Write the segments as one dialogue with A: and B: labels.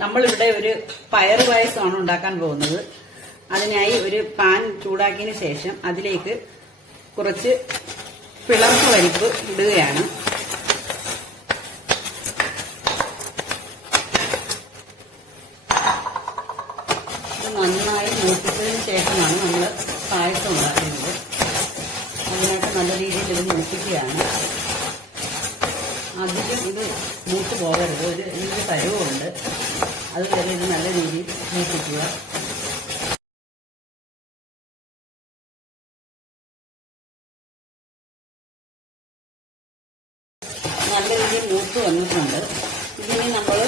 A: നമ്മളിവിടെ ഒരു പയർ പായസമാണ് ഉണ്ടാക്കാൻ പോകുന്നത്. അതിനായി ഒരു പാൻ ചൂടാക്കിയതിന് ശേഷം അതിലേക്ക് കുറച്ച് പിളർപ്പ് പരിപ്പ് ഇടുകയാണ്. നന്നായി മൂപ്പിച്ചതിന് ശേഷമാണ് നമ്മൾ പായസം ഉണ്ടാക്കുന്നത്. അതിനായിട്ട് നല്ല രീതിയിൽ ഇത് മൂപ്പിക്കുകയാണ്. അധികം ഇത് മൂത്ത് പോകരുത്. ഒരു ഇതിന്റെ പരുവുണ്ട് അതുവരെ ഇത് നല്ല രീതിയിൽ മൂപ്പിക്കുക നല്ല രീതിയിൽ മൂത്ത് വന്നിട്ടുണ്ട്. ഇതിനെ നമ്മൾ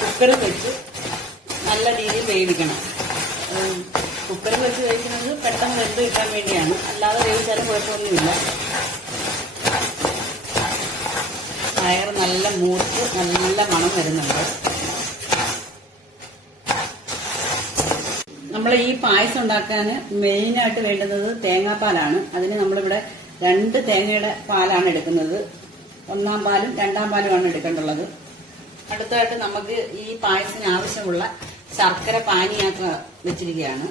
A: കുക്കറിൽ വെച്ച് നല്ല രീതിയിൽ വേവിക്കണം. കുക്കറിൽ വെച്ച് വേവിക്കുന്നത് പെട്ടെന്ന് വെന്ത് കിട്ടാൻ വേണ്ടിയാണ്. അല്ലാതെ വേവിച്ചാലും കുഴപ്പമൊന്നുമില്ല. പയർ നല്ല മൂത്ത് നല്ല മണം വരുന്നുണ്ട്. നമ്മൾ ഈ പായസം ഉണ്ടാക്കാൻ മെയിനായിട്ട് വേണ്ടുന്നത് തേങ്ങാപ്പാലാണ്. അതിന് നമ്മളിവിടെ രണ്ട് തേങ്ങയുടെ പാലാണ് എടുക്കുന്നത്. ഒന്നാം പാലും രണ്ടാം പാലുമാണ് എടുക്കേണ്ടുള്ളത്. അടുത്തായിട്ട് നമുക്ക് ഈ പായസത്തിന് ആവശ്യമുള്ള ശർക്കര പാനിയാക്ക വെച്ചിരിക്കുകയാണ്.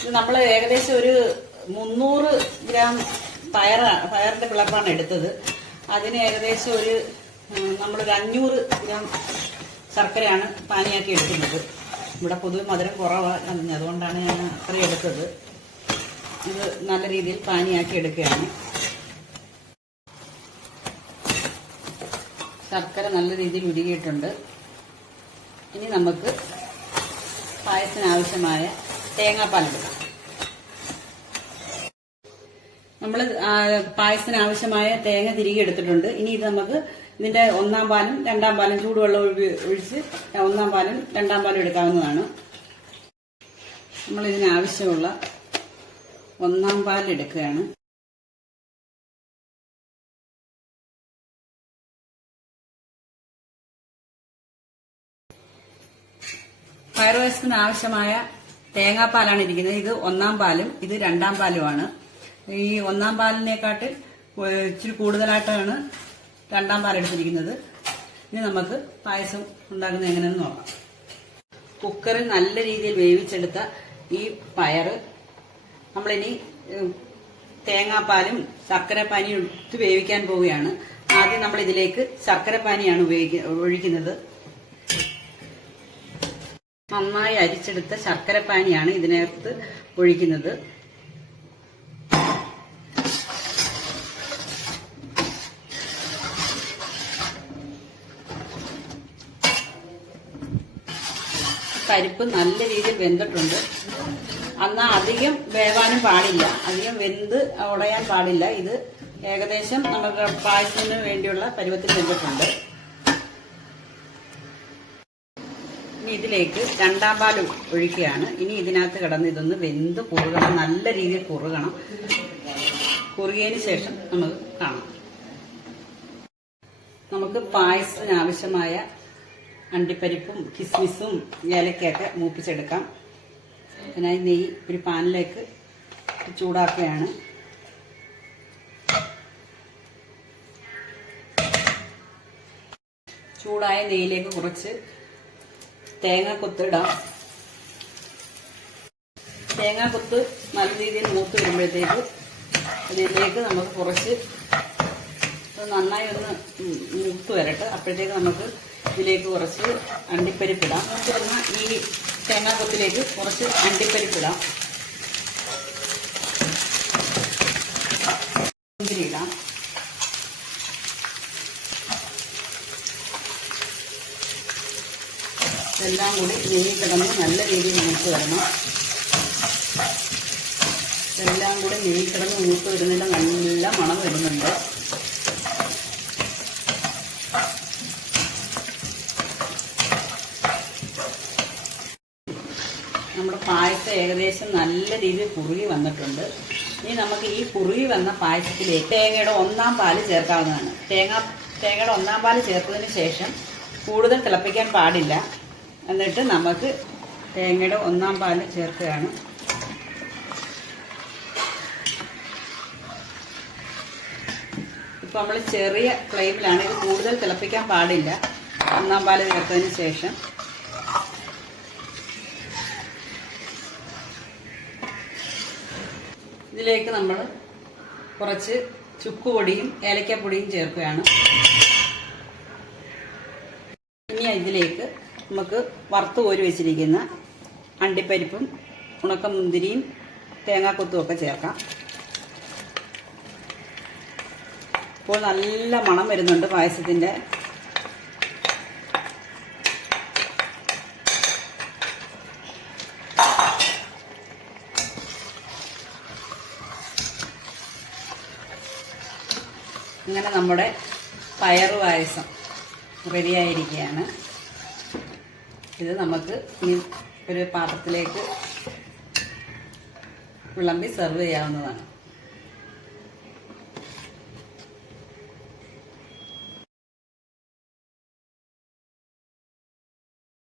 A: ഇത് നമ്മൾ ഏകദേശം ഒരു മുന്നൂറ് ഗ്രാം പയർ പയറിന്റെ പിളപ്പാണ് എടുത്തത്. അതിന് ഏകദേശം ഒരു നമ്മളൊരു അഞ്ഞൂറ് ഗ്രാം ശർക്കരയാണ് പാനിയാക്കി എടുക്കുന്നത്. ഇവിടെ പൊതുവെ മധുരം കുറവാണ് അതുകൊണ്ടാണ് ഞാൻ അത്ര എടുത്തത്. ഇത് നല്ല രീതിയിൽ പാനിയാക്കി എടുക്കുകയാണ്. ശർക്കര നല്ല രീതിയിൽ ഉരുകിയിട്ടുണ്ട് ഇനി നമുക്ക് പായസത്തിനാവശ്യമായ തേങ്ങാപ്പാൽ എടുക്കാം. നമ്മൾ പായസത്തിന് ആവശ്യമായ തേങ്ങ തിരികെ എടുത്തിട്ടുണ്ട്. ഇനി ഇത് നമുക്ക് ഇതിന്റെ ഒന്നാം പാലും രണ്ടാം പാലും ചൂടുവെള്ളം ഒഴി- ഒഴിച്ച് ഒന്നാം പാലും രണ്ടാം പാലും എടുക്കാവുന്നതാണ്. നമ്മൾ ഇതിനാവശ്യമുള്ള ഒന്നാം പാൽ എടുക്കുകയാണ്. ഫയർവേഴ്സിന് ആവശ്യമായ തേങ്ങാപ്പാലാണ് ഇരിക്കുന്നത്. ഇത് ഒന്നാം പാലും ഇത് രണ്ടാം പാലുമാണ്. ഈ ഒന്നാം പാലിനെക്കാട്ടിൽ ഇച്ചിരി കൂടുതലായിട്ടാണ് രണ്ടാം പാൽ എടുത്തിരിക്കുന്നത്. ഇനി നമുക്ക് പായസം ഉണ്ടാക്കുന്നത് എങ്ങനെയെന്ന് നോക്കാം. കുക്കറിൽ നല്ല രീതിയിൽ വേവിച്ചെടുത്ത ഈ പയറ് നമ്മളിനി തേങ്ങാപ്പാലും ശർക്കരപ്പാനിയും എടുത്ത് വേവിക്കാൻ പോവുകയാണ്. ആദ്യം നമ്മൾ ഇതിലേക്ക് ശർക്കരപ്പാനിയാണ് ഉപയോഗിക്ക ഒഴിക്കുന്നത്. നന്നായി അരിച്ചെടുത്ത ശർക്കരപ്പാനിയാണ് ഇതിനകത്ത് ഒഴിക്കുന്നത്. പരിപ്പ് നല്ല രീതിയിൽ വെന്തിട്ടുണ്ട്. എന്നാൽ അധികം വേവാനും പാടില്ല. അധികം വെന്ത് ഉടയാൻ പാടില്ല. ഇത് ഏകദേശം നമുക്ക് പായസത്തിന് വേണ്ടിയുള്ള പരുവത്തിൽ വെന്തിട്ടുണ്ട്. ഇനി ഇതിലേക്ക് രണ്ടാം പാൽ ഒഴിക്കുകയാണ്. ഇനി ഇതിനകത്ത് കിടന്ന് ഇതൊന്ന് വെന്ത് കുറുകണം. നല്ല രീതിയിൽ കുറുകണം. കുറുകിയതിന് ശേഷം നമുക്ക് കാണാം. നമുക്ക് പായസത്തിന് ആവശ്യമായ അണ്ടിപ്പരിപ്പും കിസ്മിസും ഏലക്കയൊക്കെ മൂപ്പിച്ചെടുക്കാം. അതിനായി നെയ്യ് ഒരു പാനിലേക്ക് ചൂടാക്കുകയാണ്. ചൂടായ നെയ്യിലേക്ക് കുറച്ച് തേങ്ങ കൊത്തിടാം. തേങ്ങ കൊത്ത് നല്ല രീതിയിൽ മൂത്ത് വരുമ്പോഴത്തേക്ക് അതിലേക്ക് നമുക്ക് കുറച്ച് നന്നായി ഒന്ന് മൂത്ത് വരട്ടെ. അപ്പോഴത്തേക്ക് നമുക്ക് ഇതിലേക്ക് കുറച്ച് അണ്ടിപ്പരിപ്പിടാം നമുക്ക് പറഞ്ഞാൽ ഈ തേങ്ങാക്കൊത്തിലേക്ക് കുറച്ച് അണ്ടിപ്പരിപ്പിടാം മുന്തിരി ഇടാം. ഇതെല്ലാം കൂടി നെയ്യ് കിടന്ന് നല്ല രീതിയിൽ മൂത്ത് വരണം. ഇതെല്ലാം കൂടി നെയ്യ് കിടന്ന് മൂത്ത് വരുന്നതിന്റെ നല്ല മണം വരുന്നുണ്ട്. നമ്മുടെ പായസം ഏകദേശം നല്ല രീതിയിൽ കുറുകി വന്നിട്ടുണ്ട്. ഇനി നമുക്ക് ഈ കുറുകി വന്ന പായസത്തിലേക്ക് തേങ്ങയുടെ ഒന്നാം പാൽ ചേർക്കാവുന്നതാണ്. തേങ്ങ തേങ്ങയുടെ ഒന്നാം പാൽ ചേർത്തതിന് ശേഷം കൂടുതൽ തിളപ്പിക്കാൻ പാടില്ല. എന്നിട്ട് നമുക്ക് തേങ്ങയുടെ ഒന്നാം പാൽ ചേർക്കുകയാണ്. ഇപ്പം നമ്മൾ ചെറിയ ഫ്ലെയിമിലാണ് ഇത് കൂടുതൽ തിളപ്പിക്കാൻ പാടില്ല. ഒന്നാം പാൽ ചേർത്തതിന് ശേഷം ഇതിലേക്ക് നമ്മൾ കുറച്ച് ചുക്കുപൊടിയും ഏലക്കപ്പൊടിയും ചേർക്കുകയാണ്. ഇനി ഇതിലേക്ക് നമുക്ക് വറുത്ത് കോരി വെച്ചിരിക്കുന്ന അണ്ടിപ്പരിപ്പും ഉണക്കമുന്തിരിയും തേങ്ങാക്കൊത്തും ഒക്കെ ചേർക്കാം. ഇപ്പോൾ നല്ല മണം വരുന്നുണ്ട് പായസത്തിന്റെ ഇങ്ങനെ നമ്മുടെ പയർ പായസം റെഡിയായിരിക്കുകയാണ്. ഇത് നമുക്ക് ഒരു പാത്രത്തിലേക്ക് വിളമ്പി സെർവ് ചെയ്യാവുന്നതാണ്.